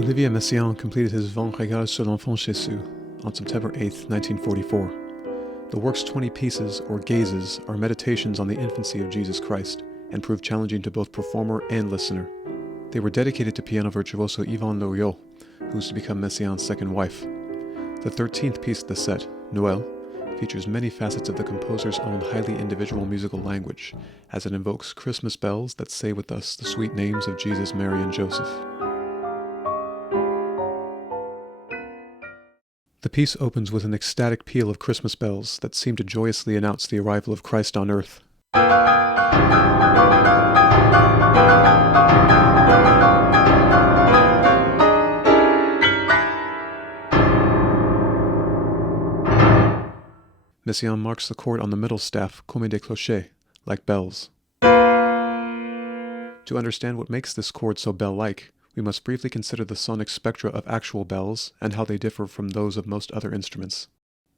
Olivier Messiaen completed his Vingt Regards sur l'enfant Jésus on September 8, 1944. The work's 20 pieces, or gazes, are meditations on the infancy of Jesus Christ, and prove challenging to both performer and listener. They were dedicated to piano virtuoso Yvonne Loriot, who was to become Messiaen's second wife. The 13th piece of the set, Noël, features many facets of the composer's own highly individual musical language, as it invokes Christmas bells that say with us the sweet names of Jesus, Mary, and Joseph. The piece opens with an ecstatic peal of Christmas bells that seem to joyously announce the arrival of Christ on earth. Messiaen marks the chord on the middle staff comme des clochers, like bells. To understand what makes this chord so bell-like, we must briefly consider the sonic spectra of actual bells and how they differ from those of most other instruments.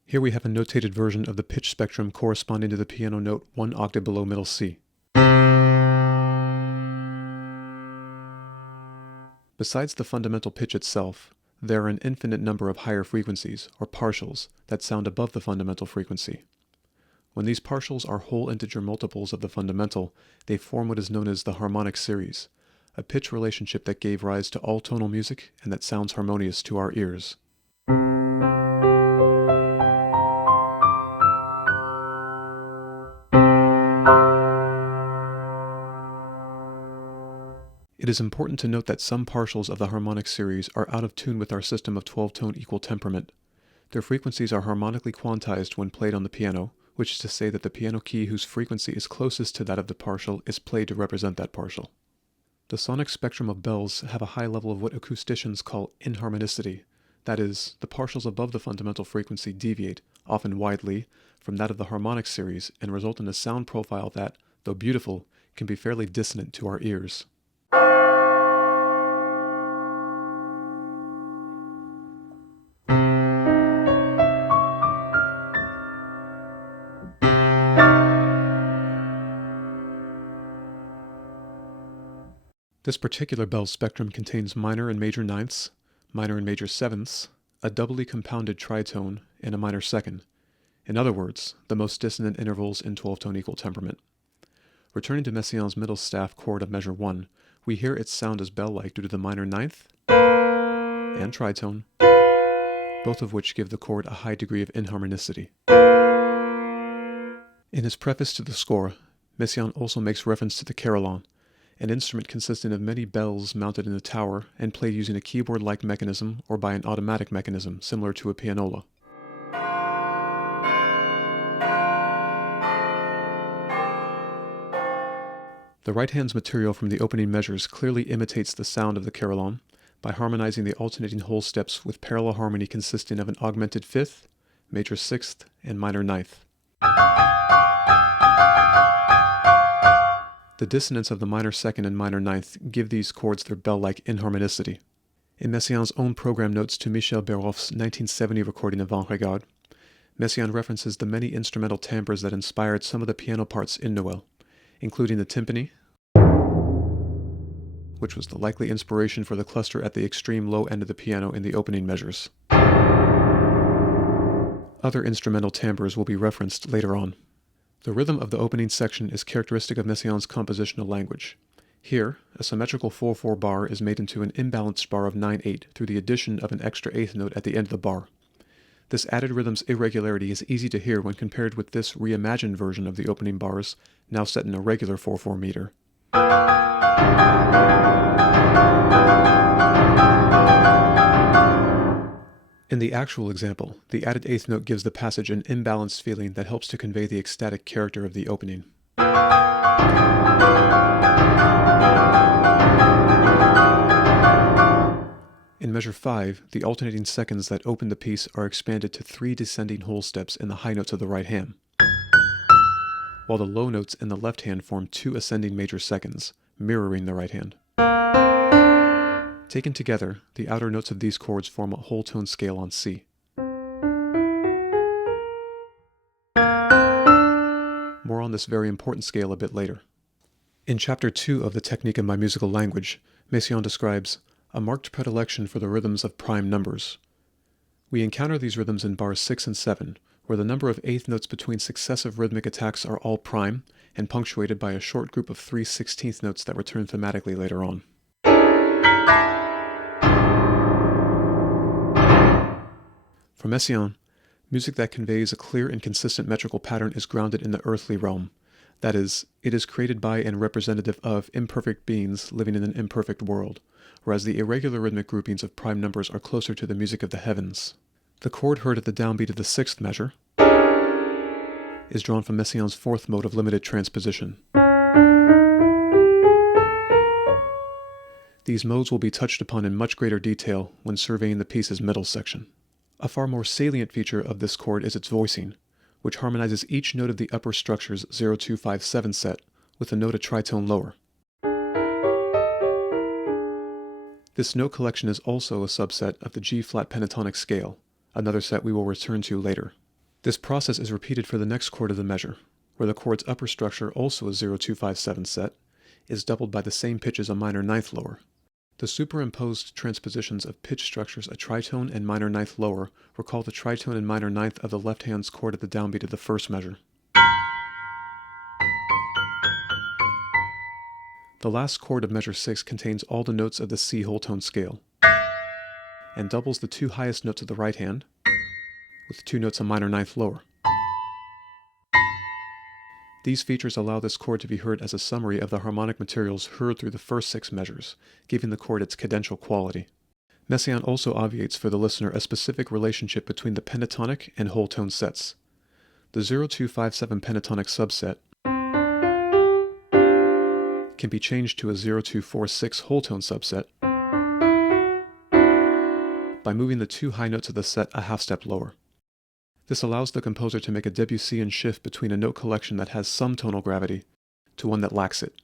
Here we have a notated version of the pitch spectrum corresponding to the piano note 1 octave below middle C. Besides the fundamental pitch itself, there are an infinite number of higher frequencies, or partials, that sound above the fundamental frequency. When these partials are whole integer multiples of the fundamental, they form what is known as the Harmonic Series, a pitch relationship that gave rise to all tonal music and that sounds harmonious to our ears. It is important to note that some partials of the harmonic series are out of tune with our system of 12-tone equal temperament. Their frequencies are harmonically quantized when played on the piano, which is to say that the piano key whose frequency is closest to that of the partial is played to represent that partial. The sonic spectrum of bells have a high level of what acousticians call inharmonicity. That is, the partials above the fundamental frequency deviate, often widely, from that of the harmonic series and result in a sound profile that, though beautiful, can be fairly dissonant to our ears. This particular bell spectrum contains minor and major ninths, minor and major sevenths, a doubly compounded tritone, and a minor second. In other words, the most dissonant intervals in 12-tone equal temperament. Returning to Messiaen's middle staff chord of measure 1, we hear its sound as bell-like due to the minor ninth and tritone, both of which give the chord a high degree of inharmonicity. In his preface to the score, Messiaen also makes reference to the Carillon, an instrument consisting of many bells mounted in a tower and played using a keyboard-like mechanism or by an automatic mechanism similar to a pianola. The right hand's material from the opening measures clearly imitates the sound of the Carillon by harmonizing the alternating whole steps with parallel harmony consisting of an augmented fifth, major sixth, and minor ninth. The dissonance of the minor second and minor ninth give these chords their bell-like inharmonicity. In Messiaen's own program notes to Michel Béroff's 1970 recording of Vingt Regards, Messiaen references the many instrumental timbres that inspired some of the piano parts in Noël, including the timpani, which was the likely inspiration for the cluster at the extreme low end of the piano in the opening measures. Other instrumental timbres will be referenced later on. The rhythm of the opening section is characteristic of Messiaen's compositional language. Here, a symmetrical 4/4 bar is made into an imbalanced bar of 9/8 through the addition of an extra eighth note at the end of the bar. This added rhythm's irregularity is easy to hear when compared with this reimagined version of the opening bars, now set in a regular 4/4 meter. In the actual example, the added eighth note gives the passage an imbalanced feeling that helps to convey the ecstatic character of the opening. In measure 5, the alternating seconds that open the piece are expanded to 3 descending whole steps in the high notes of the right hand, while the low notes in the left hand form 2 ascending major seconds, mirroring the right hand. Taken together, the outer notes of these chords form a whole tone scale on C. More on this very important scale a bit later. In Chapter 2 of the Technique of My Musical Language, Messiaen describes a marked predilection for the rhythms of prime numbers. We encounter these rhythms in bars 6 and 7, where the number of eighth notes between successive rhythmic attacks are all prime, and punctuated by a short group of 3 16th notes that return thematically later on. For Messiaen, music that conveys a clear and consistent metrical pattern is grounded in the earthly realm. That is, it is created by and representative of imperfect beings living in an imperfect world, whereas the irregular rhythmic groupings of prime numbers are closer to the music of the heavens. The chord heard at the downbeat of the 6th measure is drawn from Messiaen's 4th mode of limited transposition. These modes will be touched upon in much greater detail when surveying the piece's middle section. A far more salient feature of this chord is its voicing, which harmonizes each note of the upper structure's 0, 2, 5, 7 set with a note a tritone lower. This note collection is also a subset of the G-flat pentatonic scale, another set we will return to later. This process is repeated for the next chord of the measure, where the chord's upper structure, also a 0, 2, 5, 7 set, is doubled by the same pitch as a minor ninth lower. The superimposed transpositions of pitch structures a tritone and minor ninth lower recall the tritone and minor ninth of the left hand's chord at the downbeat of the 1st measure. The last chord of measure 6 contains all the notes of the C whole tone scale, and doubles the 2 highest notes of the right hand, with 2 notes a minor ninth lower. These features allow this chord to be heard as a summary of the harmonic materials heard through the first 6 measures, giving the chord its cadential quality. Messiaen also obviates for the listener a specific relationship between the pentatonic and whole tone sets. The 0, 2, 5, 7 pentatonic subset can be changed to a 0, 2, 4, 6 whole tone subset by moving the 2 high notes of the set a half step lower. This allows the composer to make a Debussyan shift between a note collection that has some tonal gravity to one that lacks it,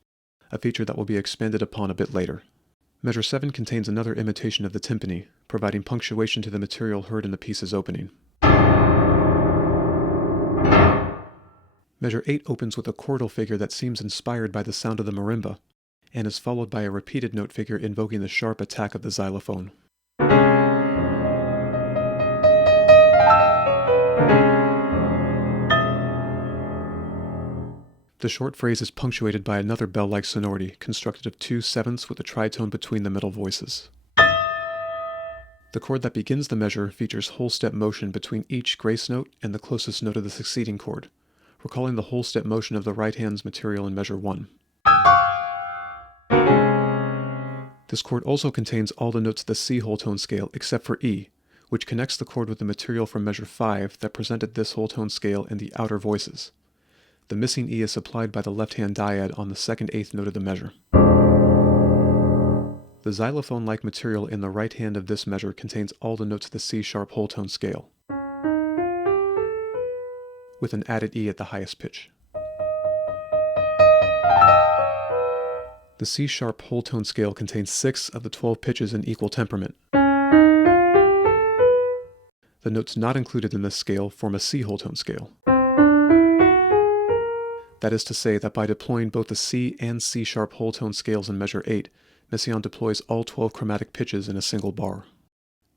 a feature that will be expanded upon a bit later. Measure 7 contains another imitation of the timpani, providing punctuation to the material heard in the piece's opening. Measure 8 opens with a chordal figure that seems inspired by the sound of the marimba, and is followed by a repeated note figure invoking the sharp attack of the xylophone. The short phrase is punctuated by another bell-like sonority constructed of 2 sevenths with a tritone between the middle voices. The chord that begins the measure features whole step motion between each grace note and the closest note of the succeeding chord, recalling the whole step motion of the right hand's material in measure 1. This chord also contains all the notes of the C whole tone scale except for E, which connects the chord with the material from measure 5 that presented this whole tone scale in the outer voices. The missing E is supplied by the left-hand dyad on the 2nd eighth note of the measure. The xylophone-like material in the right hand of this measure contains all the notes of the C-sharp whole tone scale, with an added E at the highest pitch. The C-sharp whole tone scale contains 6 of the 12 pitches in equal temperament. The notes not included in this scale form a C whole tone scale. That is to say that by deploying both the C and C-sharp whole tone scales in measure 8, Messiaen deploys all 12 chromatic pitches in a single bar.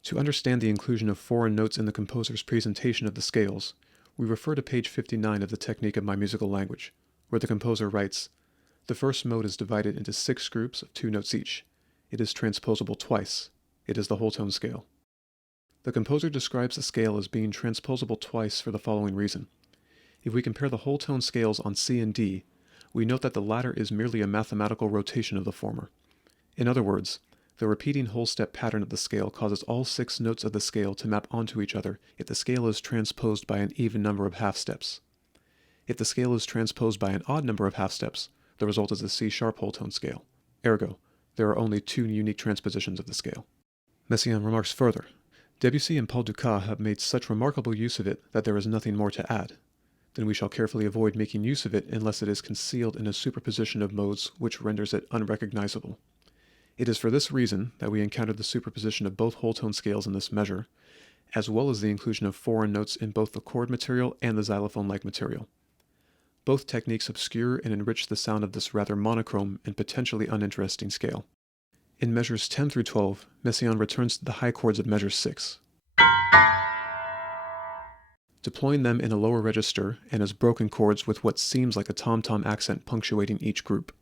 To understand the inclusion of foreign notes in the composer's presentation of the scales, we refer to page 59 of the Technique of My Musical Language, where the composer writes, "The first mode is divided into 6 groups of 2 notes each. It is transposable twice. It is the whole tone scale." The composer describes the scale as being transposable twice for the following reason. If we compare the whole tone scales on C and D, we note that the latter is merely a mathematical rotation of the former. In other words, the repeating whole step pattern of the scale causes all 6 notes of the scale to map onto each other if the scale is transposed by an even number of half steps. If the scale is transposed by an odd number of half steps, the result is a C-sharp whole tone scale. Ergo, there are only 2 unique transpositions of the scale. Messiaen remarks further, Debussy and Paul Dukas have made such remarkable use of it that there is nothing more to add. Then we shall carefully avoid making use of it unless it is concealed in a superposition of modes which renders it unrecognizable. It is for this reason that we encounter the superposition of both whole tone scales in this measure, as well as the inclusion of foreign notes in both the chord material and the xylophone-like material. Both techniques obscure and enrich the sound of this rather monochrome and potentially uninteresting scale. In measures 10 through 12, Messiaen returns to the high chords of measure 6. Deploying them in a lower register and as broken chords with what seems like a tom-tom accent punctuating each group.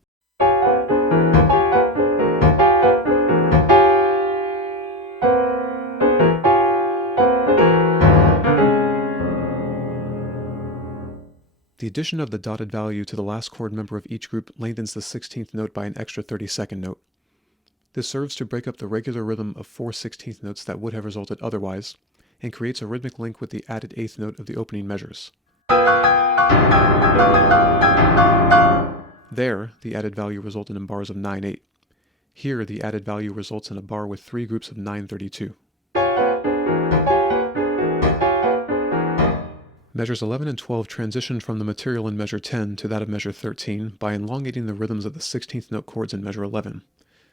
The addition of the dotted value to the last chord member of each group lengthens the 16th note by an extra 32nd note. This serves to break up the regular rhythm of 4 16th notes that would have resulted otherwise, and creates a rhythmic link with the added 8th note of the opening measures. There, the added value resulted in bars of 9/8. Here, the added value results in a bar with 3 groups of 9/32. Measures 11 and 12 transition from the material in measure 10 to that of measure 13 by elongating the rhythms of the 16th note chords in measure 11,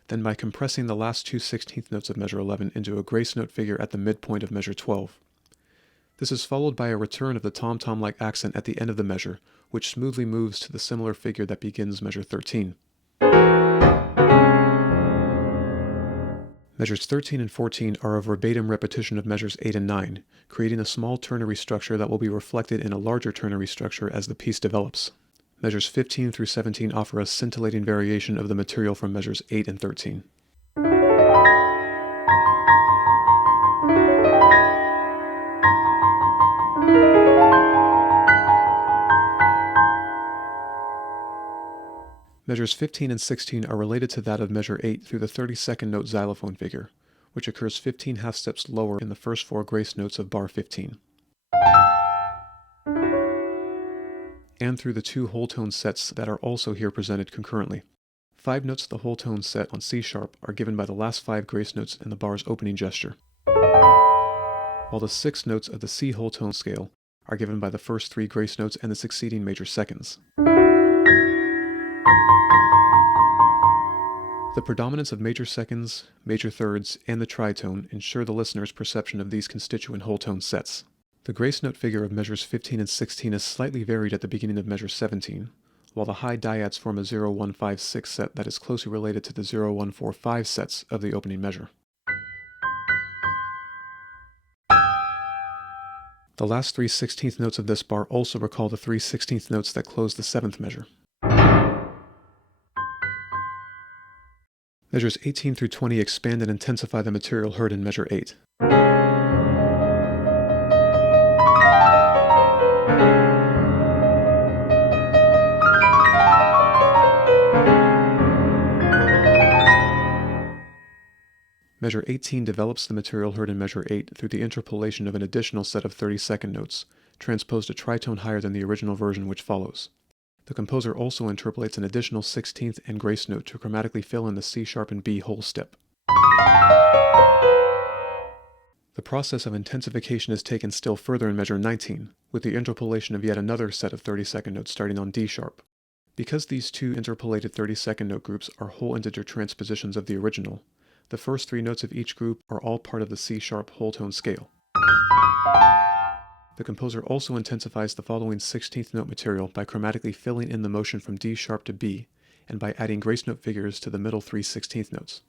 then by compressing the last 2 16th notes of measure 11 into a grace note figure at the midpoint of measure 12. This is followed by a return of the tom-tom-like accent at the end of the measure, which smoothly moves to the similar figure that begins measure 13. Measures 13 and 14 are a verbatim repetition of measures 8 and 9, creating a small ternary structure that will be reflected in a larger ternary structure as the piece develops. Measures 15 through 17 offer a scintillating variation of the material from measures 8 and 13. Measures 15 and 16 are related to that of measure 8 through the 32nd note xylophone figure, which occurs 15 half steps lower in the first 4 grace notes of bar 15. And through the 2 whole tone sets that are also here presented concurrently. 5 notes of the whole tone set on C sharp are given by the last 5 grace notes in the bar's opening gesture, while the 6 notes of the C whole tone scale are given by the first 3 grace notes and the succeeding major seconds. The predominance of major seconds, major thirds, and the tritone ensure the listener's perception of these constituent whole tone sets. The grace note figure of measures 15 and 16 is slightly varied at the beginning of measure 17, while the high dyads form a 0-1-5-6 set that is closely related to the 0-1-4-5 sets of the opening measure. The last 3 16th notes of this bar also recall the 3 16th notes that close the 7th measure. Measures 18 through 20 expand and intensify the material heard in measure 8. Measure 18 develops the material heard in measure 8 through the interpolation of an additional set of 32nd notes, transposed a tritone higher than the original version which follows. The composer also interpolates an additional 16th and grace note to chromatically fill in the C sharp and B whole step. The process of intensification is taken still further in measure 19, with the interpolation of yet another set of 32nd notes starting on D sharp. Because these 2 interpolated 32nd note groups are whole integer transpositions of the original, the first 3 notes of each group are all part of the C sharp whole tone scale. The composer also intensifies the following 16th note material by chromatically filling in the motion from D sharp to B, and by adding grace note figures to the middle 3 16th notes.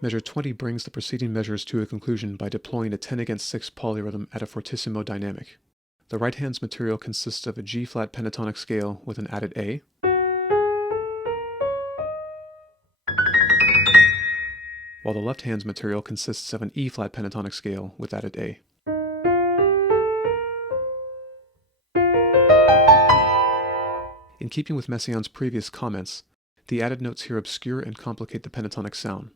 Measure 20 brings the preceding measures to a conclusion by deploying a 10/6 polyrhythm at a fortissimo dynamic. The right hand's material consists of a G-flat pentatonic scale with an added A, while the left hand's material consists of an E-flat pentatonic scale with added A. In keeping with Messiaen's previous comments, the added notes here obscure and complicate the pentatonic sound.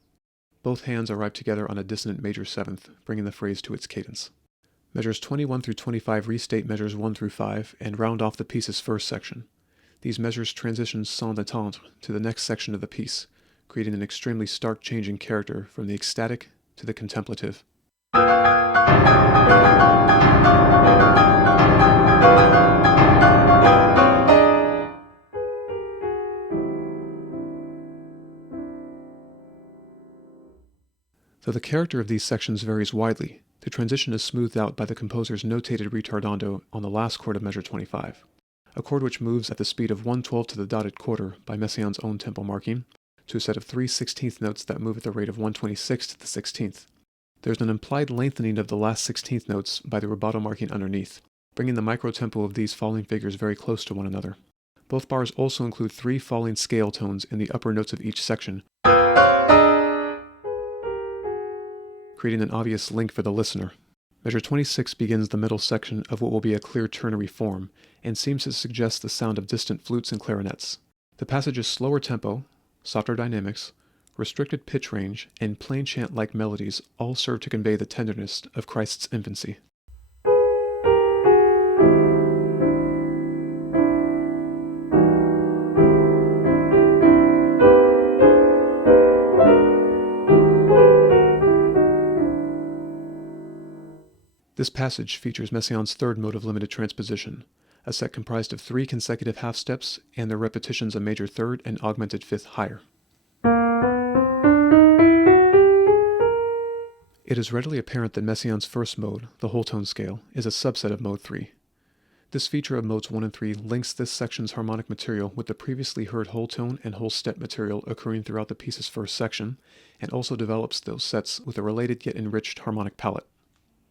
Both hands arrive together on a dissonant major 7th, bringing the phrase to its cadence. Measures 21 through 25 restate measures 1 through 5 and round off the piece's first section. These measures transition sans détente to the next section of the piece, creating an extremely stark change in character from the ecstatic to the contemplative. Though the character of these sections varies widely, the transition is smoothed out by the composer's notated retardando on the last chord of measure 25, a chord which moves at the speed of 1/12 to the dotted quarter by Messiaen's own tempo marking, to a set of 3 16th notes that move at the rate of 1/26 to the 16th. There's an implied lengthening of the last 16th notes by the rubato marking underneath, bringing the microtempo of these falling figures very close to one another. Both bars also include 3 falling scale tones in the upper notes of each section, creating an obvious link for the listener. Measure 26 begins the middle section of what will be a clear ternary form, and seems to suggest the sound of distant flutes and clarinets. The passage's slower tempo, softer dynamics, restricted pitch range, and plain chant-like melodies all serve to convey the tenderness of Christ's infancy. This passage features Messiaen's third mode of limited transposition, a set comprised of 3 consecutive half steps and their repetitions a major third and augmented fifth higher. It is readily apparent that Messiaen's first mode, the whole tone scale, is a subset of mode 3. This feature of modes 1 and 3 links this section's harmonic material with the previously heard whole tone and whole step material occurring throughout the piece's first section, and also develops those sets with a related yet enriched harmonic palette.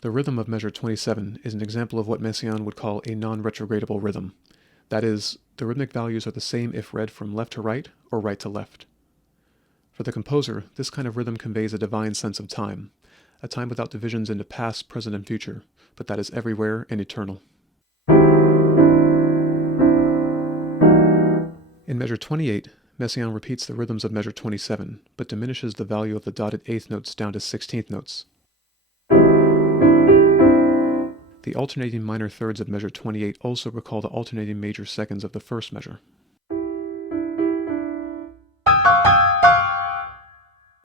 The rhythm of measure 27 is an example of what Messiaen would call a non-retrogradable rhythm. That is, the rhythmic values are the same if read from left to right or right to left. For the composer, this kind of rhythm conveys a divine sense of time, a time without divisions into past, present, and future, but that is everywhere and eternal. In measure 28, Messiaen repeats the rhythms of measure 27, but diminishes the value of the dotted eighth notes down to 16th notes. The alternating minor thirds of measure 28 also recall the alternating major seconds of the first measure.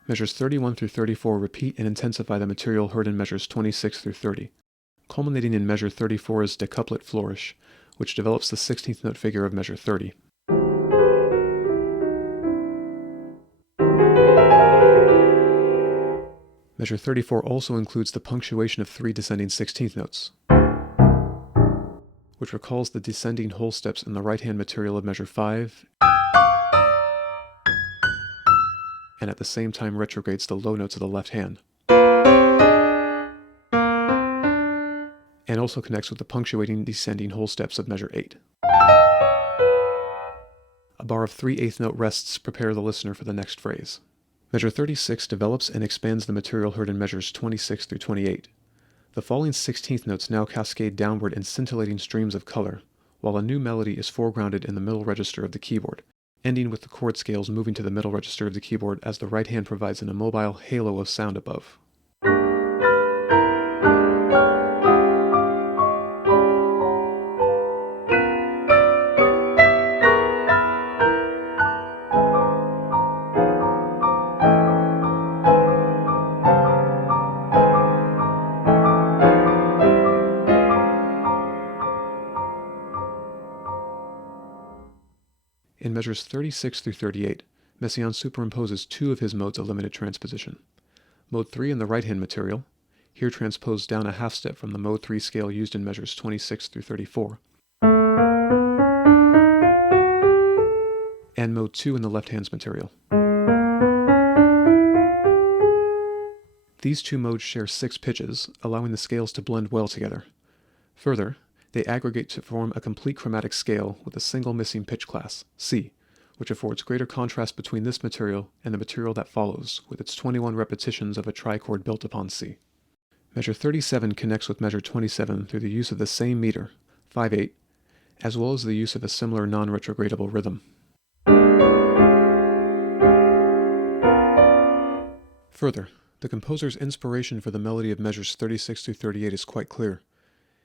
Measures 31 through 34 repeat and intensify the material heard in measures 26 through 30, culminating in measure 34's decouplet flourish, which develops the 16th note figure of measure 30. Measure 34 also includes the punctuation of 3 descending 16th notes, which recalls the descending whole steps in the right-hand material of measure 5, and at the same time retrogrades the low notes of the left hand, and also connects with the punctuating descending whole steps of measure 8. A bar of 3 eighth note rests prepare the listener for the next phrase. Measure 36 develops and expands the material heard in measures 26 through 28. The falling 16th notes now cascade downward in scintillating streams of color, while a new melody is foregrounded in the middle register of the keyboard, ending with the chord scales moving to the middle register of the keyboard as the right hand provides an immobile halo of sound above. In measures 36 through 38, Messiaen superimposes 2 of his modes of limited transposition. Mode 3 in the right-hand material, here transposed down a half step from the mode 3 scale used in measures 26 through 34, and mode 2 in the left-hand's material. These 2 modes share 6 pitches, allowing the scales to blend well together. Further, they aggregate to form a complete chromatic scale with a single missing pitch class, C, which affords greater contrast between this material and the material that follows, with its 21 repetitions of a trichord built upon C. Measure 37 connects with measure 27 through the use of the same meter, 5/8, as well as the use of a similar non-retrogradable rhythm. Further, the composer's inspiration for the melody of measures 36 through 38 is quite clear.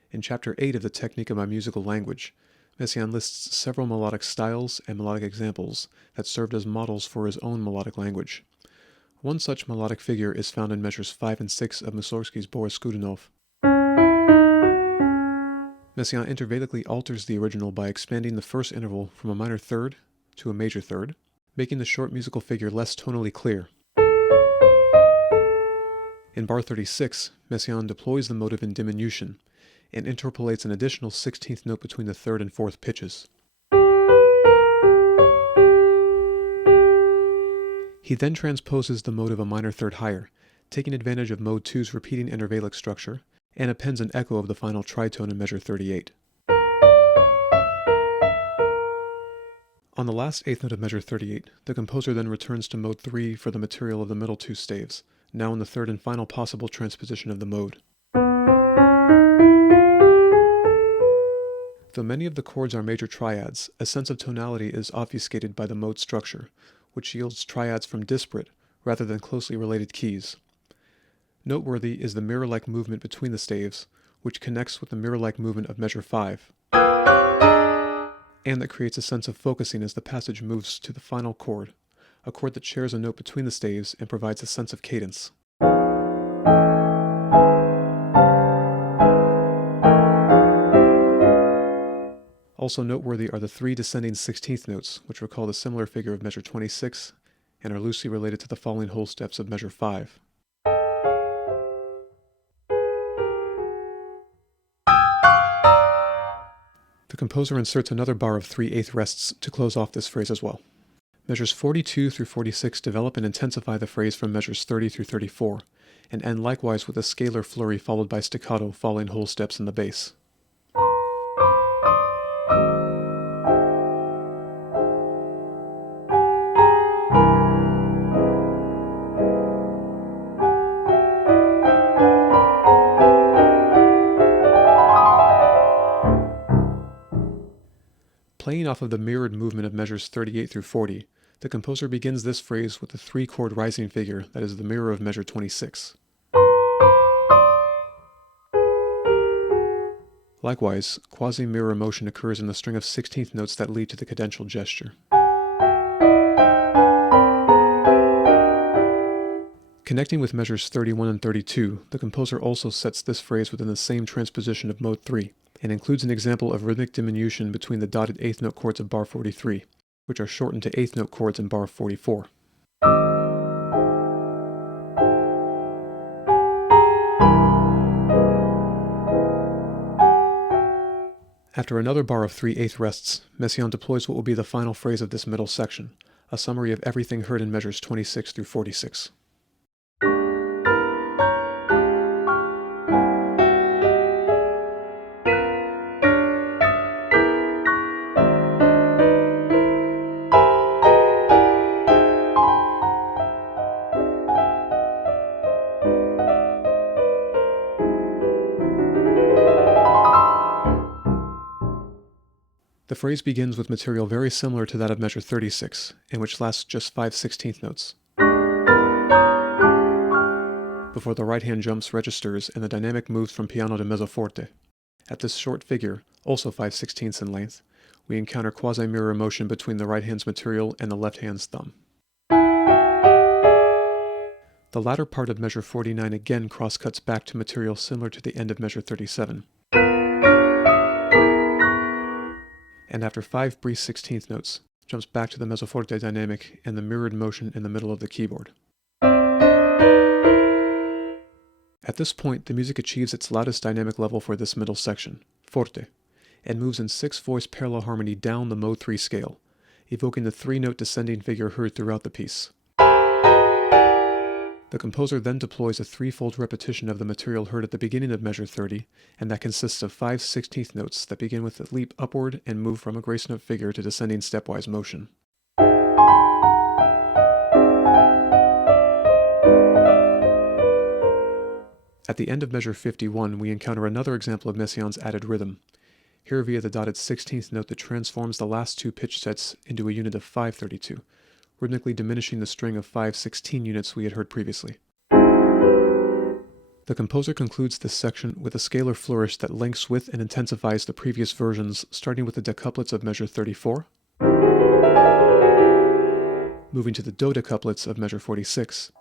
In Chapter 8 of the Technique of My Musical Language, Messiaen lists several melodic styles and melodic examples that served as models for his own melodic language. One such melodic figure is found in measures 5 and 6 of Mussorgsky's Boris Godunov. Messiaen intervallically alters the original by expanding the first interval from a minor third to a major third, making the short musical figure less tonally clear. In bar 36, Messiaen deploys the motive in diminution, and interpolates an additional 16th note between the third and fourth pitches. He then transposes the mode of a minor third higher, taking advantage of mode 2's repeating intervallic structure, and appends an echo of the final tritone in measure 38. On the last eighth note of measure 38, the composer then returns to mode 3 for the material of the middle two staves, now in the third and final possible transposition of the mode. Though many of the chords are major triads, a sense of tonality is obfuscated by the mode structure, which yields triads from disparate, rather than closely related keys. Noteworthy is the mirror-like movement between the staves, which connects with the mirror-like movement of measure 5, and that creates a sense of focusing as the passage moves to the final chord, a chord that shares a note between the staves and provides a sense of cadence. Also noteworthy are the three descending 16th notes, which recall the similar figure of measure 26 and are loosely related to the falling whole steps of measure 5. The composer inserts another bar of 3/8 rests to close off this phrase as well. Measures 42 through 46 develop and intensify the phrase from measures 30 through 34, and end likewise with a scalar flurry followed by staccato falling whole steps in the bass. Playing off of the mirrored movement of measures 38 through 40, the composer begins this phrase with a 3-chord rising figure that is the mirror of measure 26. Likewise, quasi-mirror motion occurs in the string of 16th notes that lead to the cadential gesture. Connecting with measures 31 and 32, the composer also sets this phrase within the same transposition of mode 3, and includes an example of rhythmic diminution between the dotted 8th note chords of bar 43, which are shortened to 8th note chords in bar 44. After another bar of 3/8 rests, Messiaen deploys what will be the final phrase of this middle section, a summary of everything heard in measures 26 through 46. The phrase begins with material very similar to that of measure 36, and which lasts just 5/16 notes. Before the right hand jumps registers and the dynamic moves from piano to mezzo forte. At this short figure, also 5/16 in length, we encounter quasi-mirror motion between the right hand's material and the left hand's thumb. The latter part of measure 49 again cross-cuts back to material similar to the end of measure 37. And after 5 brief 16th notes, jumps back to the mezzoforte dynamic and the mirrored motion in the middle of the keyboard. At this point, the music achieves its loudest dynamic level for this middle section, forte, and moves in 6-voice parallel harmony down the mode 3 scale, evoking the 3-note descending figure heard throughout the piece. The composer then deploys a 3-fold repetition of the material heard at the beginning of measure 30, and that consists of 5/16 notes that begin with a leap upward and move from a grace note figure to descending stepwise motion. At the end of measure 51, we encounter another example of Messiaen's added rhythm, here via the dotted 16th note that transforms the last two pitch sets into a unit of 5/32. Rhythmically diminishing the string of 5/16 units we had heard previously. The composer concludes this section with a scalar flourish that links with and intensifies the previous versions, starting with the decouplets of measure 34, moving to the dodecouplets of measure 46,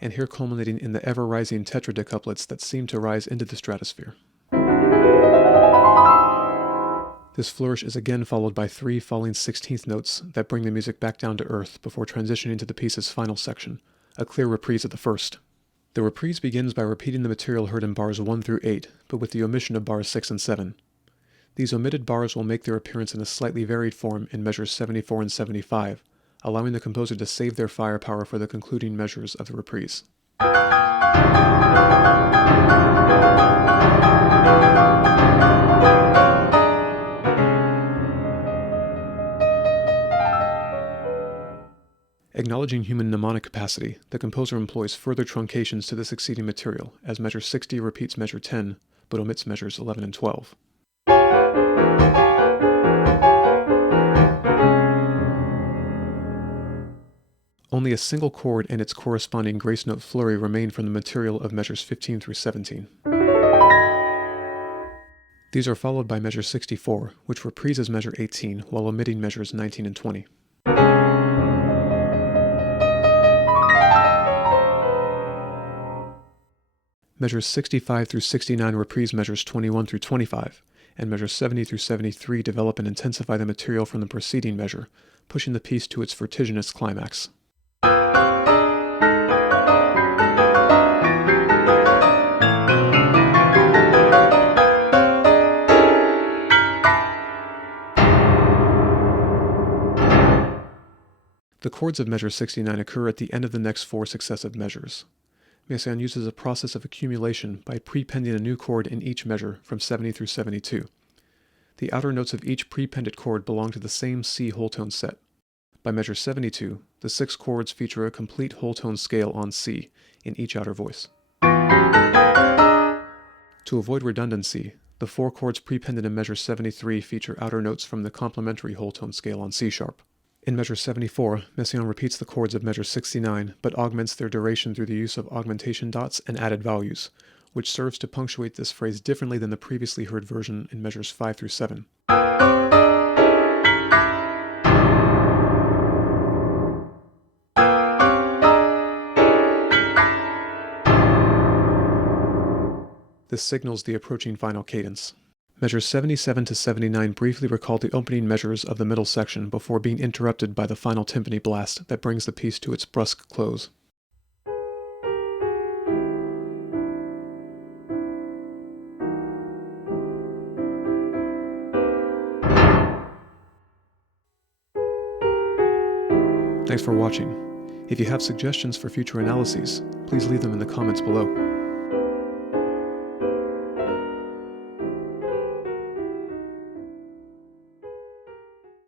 and here culminating in the ever-rising tetradecouplets that seem to rise into the stratosphere. This flourish is again followed by 3 falling 16th notes that bring the music back down to earth before transitioning to the piece's final section, a clear reprise of the first. The reprise begins by repeating the material heard in bars 1 through 8, but with the omission of bars 6 and 7. These omitted bars will make their appearance in a slightly varied form in measures 74 and 75, allowing the composer to save their firepower for the concluding measures of the reprise. Acknowledging human mnemonic capacity, the composer employs further truncations to the succeeding material, as measure 60 repeats measure 10, but omits measures 11 and 12. Only a single chord and its corresponding grace note flurry remain from the material of measures 15 through 17. These are followed by measure 64, which reprises measure 18 while omitting measures 19 and 20. Measures 65 through 69 reprise measures 21 through 25, and measures 70 through 73 develop and intensify the material from the preceding measure, pushing the piece to its vertiginous climax. The chords of measure 69 occur at the end of the next four successive measures. Messiaen uses a process of accumulation by prepending a new chord in each measure from 70 through 72. The outer notes of each prepended chord belong to the same C whole tone set. By measure 72, the 6 chords feature a complete whole tone scale on C in each outer voice. To avoid redundancy, the 4 chords prepended in measure 73 feature outer notes from the complementary whole tone scale on C sharp. In measure 74, Messiaen repeats the chords of measure 69, but augments their duration through the use of augmentation dots and added values, which serves to punctuate this phrase differently than the previously heard version in measures 5 through 7. This signals the approaching final cadence. Measures 77 to 79 briefly recall the opening measures of the middle section before being interrupted by the final timpani blast that brings the piece to its brusque close. Thanks for watching. If you have suggestions for future analyses, please leave them in the comments below.